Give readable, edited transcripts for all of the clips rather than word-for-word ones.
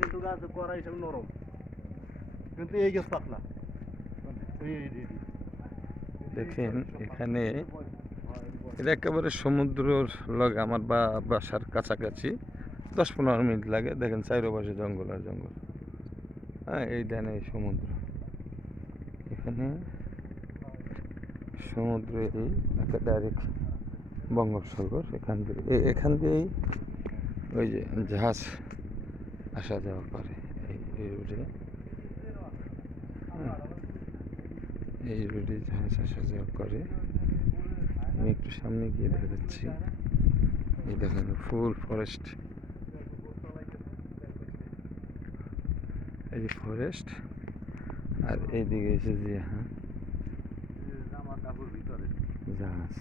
কিন্তু গাছ করা হিসাবে নরম, কিন্তু এই গাছ পাতলা। দেখেন এখানে এটা একেবারে সমুদ্রের লগে আমার বাসার কাছাকাছি 10-15 মিনিট লাগে। দেখেন চারপাশে জঙ্গল আর জঙ্গল। হ্যাঁ, এই ডানে এই সমুদ্র, এখানে সমুদ্র, এই একটা ডাইরেক্ট বঙ্গোপসাগর। এখান দিয়েই ওই যে জাহাজ আসা যাওয়া করে এই রুটে। এই রুটে জাহাজ আসা যাওয়া করে। আমি একটু সামনে গিয়ে দেখাচ্ছি। এই দেখেন ফুল ফরেস্ট, এই যে ফরেস্ট। আর এইদিকে এসে যে জাহাজ,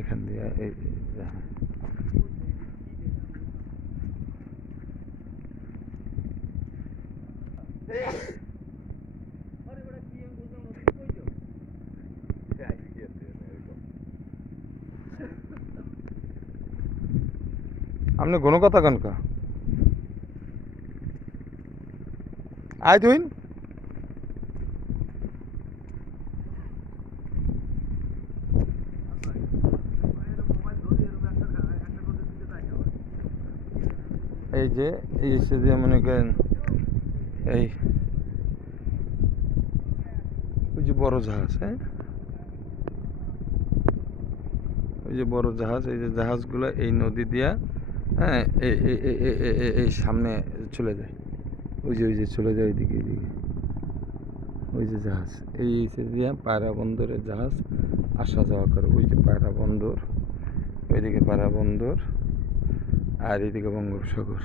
এখান দিয়ে এই জাহাজ। আপনি কোনো কথা কনকা আয় তুই। এই যে এই এসে যে মনে করেন এই ওই যে বড় জাহাজ, হ্যাঁ ওই যে বড় জাহাজ, এই যে জাহাজগুলো এই নদী দিয়া, হ্যাঁ এই সামনে চলে যায়। ওই যে চলে যায় ওইদিকে, এইদিকে ওই যে জাহাজ, এই এসে দিয়া পায়রা বন্দরের জাহাজ আসা যাওয়া করে। ওই যে পায়রা বন্দর, ওইদিকে পায়রা বন্দর, আর এইদিকে বঙ্গোপসাগর।